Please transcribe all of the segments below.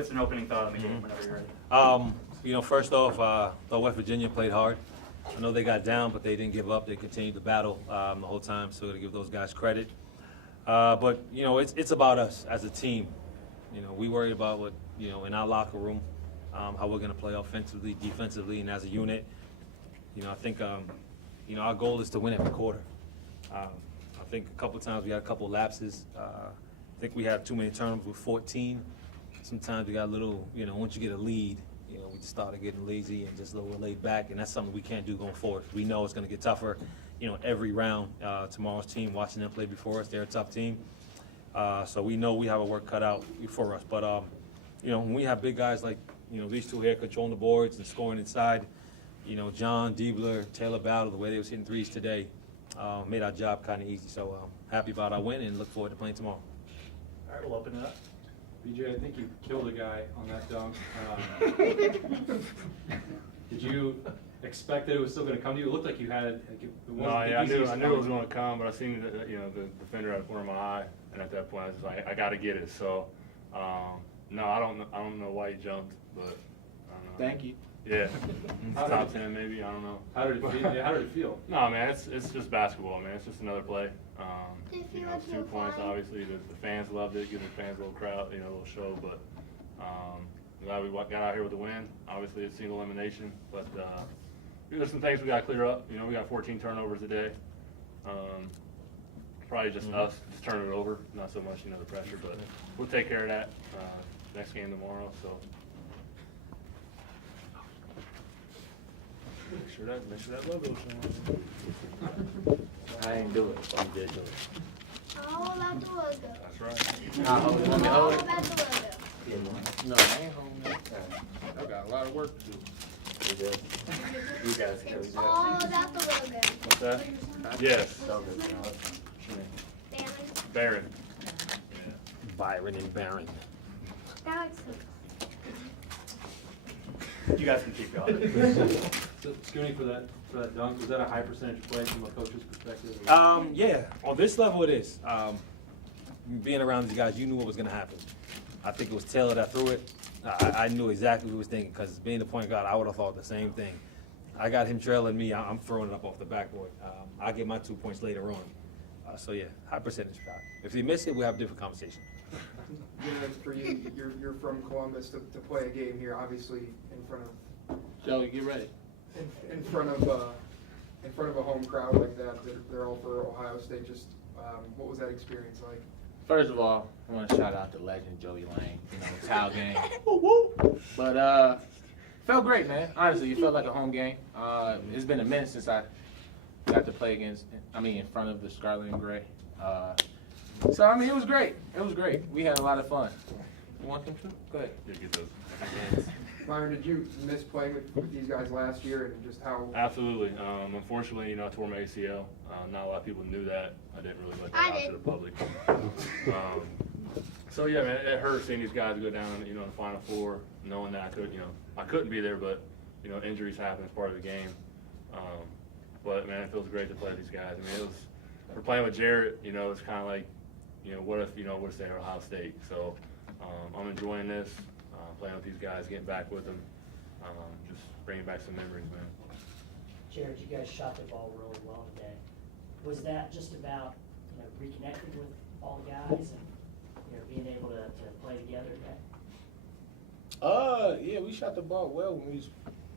Just an opening thought on the game whenever you're ready. First off, thought West Virginia played hard. I know they got down, but they didn't give up. They continued to battle the whole time, so to give those guys credit. But it's about us as a team. We worry about what in our locker room, how we're going to play offensively, defensively, and as a unit. I think our goal is to win every quarter. I think a couple of times we had a couple of lapses. I think we had too many turnovers with 14. Sometimes we got a little, once you get a lead, we just started getting lazy and just a little laid back, and that's something we can't do going forward. We know it's going to get tougher, every round. Tomorrow's team, watching them play before us, they're a tough team. So we know we have a work cut out for us. But, when we have big guys like, these two here controlling the boards and scoring inside, John, Diebler, Taylor Battle, the way they was hitting threes today, made our job kind of easy. So happy about our win and look forward to playing tomorrow. All right, we'll open it up. BJ, I think you killed a guy on that dunk. Did you expect that it was still going to come to you? It looked like you had it. No, yeah, I knew it was going to come, but I seen the defender at the corner of my eye, and at that point I was like, I got to get it. So, no, I don't know why he jumped, but I don't know. Thank you. Yeah, top 10 maybe. I don't know. How did it feel? Yeah, how did it feel? No, man, it's just basketball, man. It's just another play. It's 2 points. Obviously, the fans loved it. Give the fans a little crowd, a little show. But glad we got out here with the win. Obviously, it's single elimination, but there's some things we got to clear up. We got 14 turnovers today. Probably just us just turning it over, not so much the pressure, but we'll take care of that next game tomorrow. So. Make sure that logo's showing. I ain't do it. You did do it. All about the logo. That's right. Hold it. Want me to All hold it? about the logo. No, I ain't holding it. I got a lot of work to do. You did. You guys go. It's all about the logo. What's that? Yes. Barron. Yeah. Byron and Barron. Alex. You guys can keep going. So, Scooney, for that dunk, was that a high percentage play from a coach's perspective? Yeah, on this level it is. Being around these guys, you knew what was going to happen. I think it was Taylor that threw it. I knew exactly what he was thinking because being the point guard, I would have thought the same thing. I got him trailing me. I'm throwing it up off the backboard. I'll get my 2 points later on. So, yeah, high percentage shot. If he miss it, we'll have a different conversation. For you, you're from Columbus to play a game here, obviously in front of Joey, get ready. in front of a home crowd like that. They're all for Ohio State. Just what was that experience like? First of all, I want to shout out the legend Joey Lane. Towel game. But felt great, man. Honestly, it felt like a home game. It's been a minute since I got to play in front of the Scarlet and Gray. So it was great. It was great. We had a lot of fun. You want them to? Go ahead. Yeah, get those. Myron, did you miss playing with these guys last year and just how? Absolutely. Unfortunately, I tore my ACL. Not a lot of people knew that. I didn't really let that out to the public. So yeah, man, it hurt seeing these guys go down, in the Final Four, knowing that I couldn't be there, but injuries happen as part of the game. But man, it feels great to play with these guys. We're playing with Jarrett. It's kind of like, what if would stay at Ohio State? So I'm enjoying this. Playing with these guys, getting back with them, just bringing back some memories, man. Jared, you guys shot the ball really well today. Was that just about reconnecting with all the guys and being able to play together today? Yeah, we shot the ball well when we was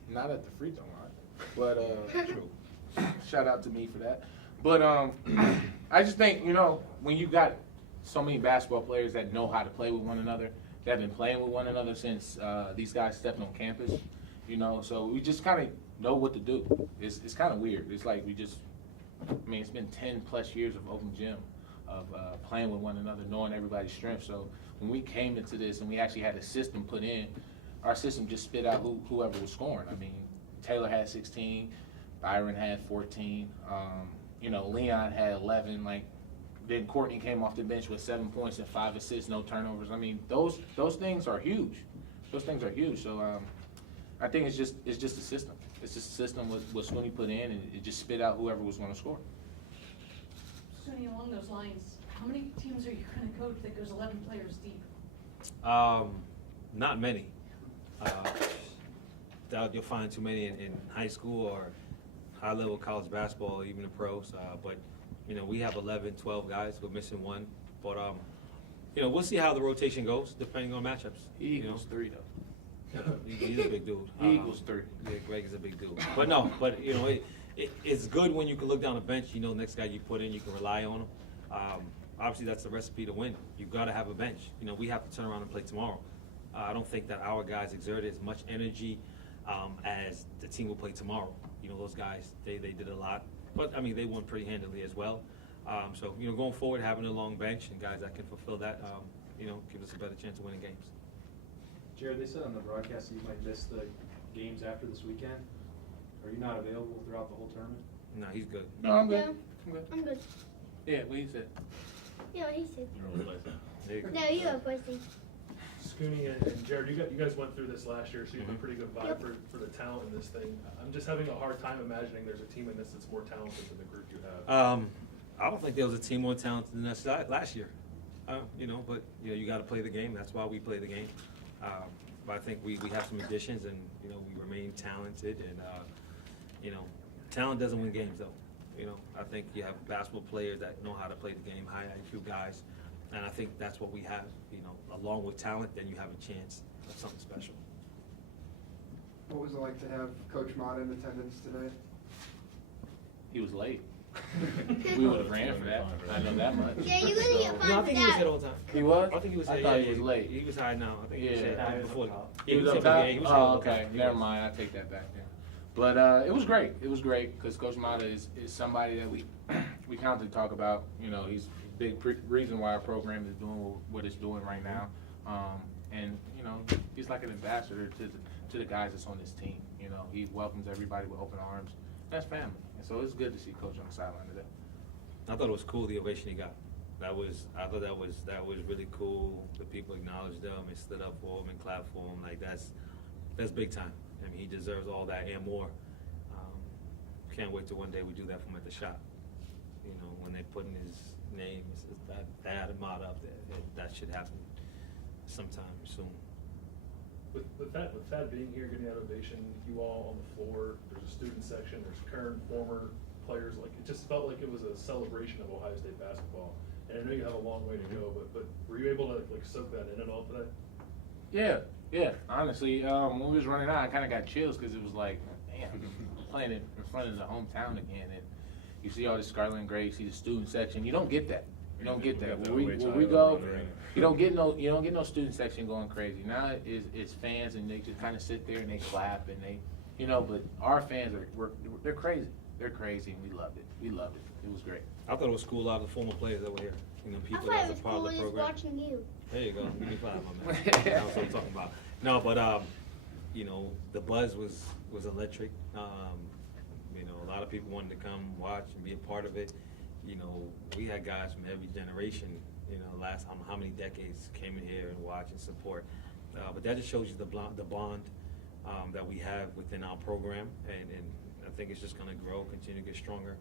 not at the free throw line. But true. Shout out to me for that. But I just think when you got so many basketball players that know how to play with one another, that have been playing with one another since these guys stepped on campus, so we just kind of know what to do. It's kind of weird. It's like it's been 10 plus years of open gym, of playing with one another, knowing everybody's strengths. So when we came into this and we actually had a system put in, our system just spit out whoever was scoring. Taylor had 16, Byron had 14, Leon had 11, then Courtney came off the bench with 7 points and 5 assists, no turnovers. Those things are huge. Those things are huge. So I think it's just a system. It's just a system what Scooney put in, and it just spit out whoever was going to score. Scooney, along those lines, how many teams are you going to coach that goes 11 players deep? Not many. Doubt you'll find too many in high school or high-level college basketball, or even the pros. But, you know, we have 11, 12 guys. We're missing one. But, you know, we'll see how the rotation goes, depending on matchups. He you know? equals 3 though. He's a big dude. He equals 3. Yeah, Greg is a big dude. But no, you know, it's good when you can look down the bench. You know, the next guy you put in, you can rely on him. Obviously, that's the recipe to win. You've got to have a bench. You know, we have to turn around and play tomorrow. I don't think that our guys exerted as much energy as the team will play tomorrow. You know, those guys, they did a lot. But, I mean, they won pretty handily as well. So, you know, going forward, having a long bench and guys that can fulfill that, you know, gives us a better chance of winning games. Jared, they said on the broadcast that you might miss the games after this weekend. Are you not available throughout the whole tournament? No, he's good. No, I'm good. Yeah. I'm good. I'm good. Yeah, what he said. Yeah, he said. There you go. No, you are pussy. Scooney and Jared, you guys went through this last year, so you have a pretty good vibe Yep. for the talent in this thing. I'm just having a hard time imagining there's a team in this that's more talented than the group you have. I don't think there was a team more talented than us last year. You know, but you know, you got to play the game. That's why we play the game. But I think we have some additions, and you know, we remain talented. And you know, talent doesn't win games, though. You know, I think you have basketball players that know how to play the game, high IQ guys, and I think that's what we have. You know, along with talent, then you have a chance of something special. What was it like to have Coach Mott in attendance today? He was late. We would have ran for that. I know that much. Yeah, you're gonna get fined No, I for think he was here that. all the time. He was? I think he was I here. thought yeah, he was yeah, late. He was high now. I think he was Yeah. here before. He was here up top? yeah, he was here all Oh, the time. okay. He Never was. mind. I take that back then. But it was great. It was great because Coach Mata is somebody that we constantly talk about. You know, he's a big reason why our program is doing what it's doing right now. And you know, he's like an ambassador to the guys that's on this team. You know, he welcomes everybody with open arms. That's family. And so it's good to see Coach on the sideline today. I thought it was cool the ovation he got. I thought that was really cool. The people acknowledged him and stood up for him and clapped for him. Like that's big time. I mean, he deserves all that and more. Can't wait till one day we do that for him at the shop. You know, when they put in his name, it says that amount up there. That should happen sometime soon. With Thad being here, getting that ovation, you all on the floor, there's a student section, there's current, former players, like, it just felt like it was a celebration of Ohio State basketball. And I know you have a long way to go, but were you able to, like, soak that in at all today? Yeah. Honestly, when we was running out, I kind of got chills because it was like, damn, playing in front of the hometown again, and you see all this scarlet and gray, you see the student section. You don't get that. You don't get that. When we go, you don't get no student section going crazy. Now it's fans, and they just kind of sit there and they clap and they, you know. But our fans they're crazy. They're crazy, and we loved it. We loved it. It was great. I thought it was cool. A lot of the former players that were here. You know, I people thought that it was was a part cool of the just program. watching you. There you go. Give me 5, my man. That's what I'm talking about. No, but you know, the buzz was electric. You know, a lot of people wanted to come watch and be a part of it. You know, we had guys from every generation. You know, last how many decades came in here and watch and support. But that just shows you the bond that we have within our program, and I think it's just going to grow, continue to get stronger.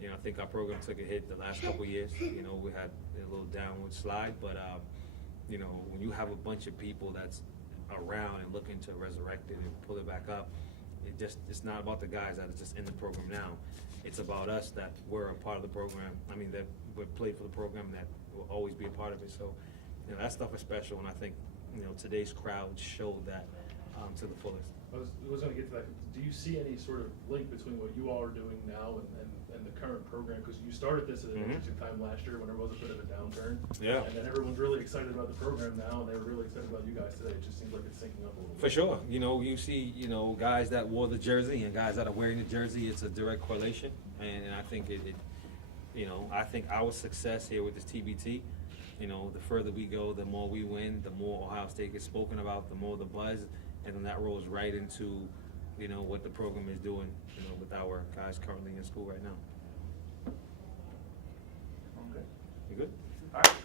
You know, I think our program took a hit the last couple of years. You know, we had a little downward slide, but you know, when you have a bunch of people that's around and looking to resurrect it and pull it back up, it's not about the guys that are just in the program now. It's about us that were a part of the program. I mean, that would play for the program, that will always be a part of it. So, you know, that stuff is special, and I think, you know, today's crowd showed that to the fullest. I was going to get to that. Do you see any sort of link between what you all are doing now and the current program? Because you started this at an interesting time last year when there was a bit of a downturn. Yeah. And then everyone's really excited about the program now, and they were really excited about you guys today. It just seems like it's syncing up a little bit. For sure. You know, you see, you know, guys that wore the jersey and guys that are wearing the jersey, it's a direct correlation. And I think you know, I think our success here with this TBT, you know, the further we go, the more we win, the more Ohio State gets spoken about, the more the buzz, and then that rolls right into, you know, what the program is doing, you know, with our guys currently in school right now. Okay. You good? All right, appreciate it.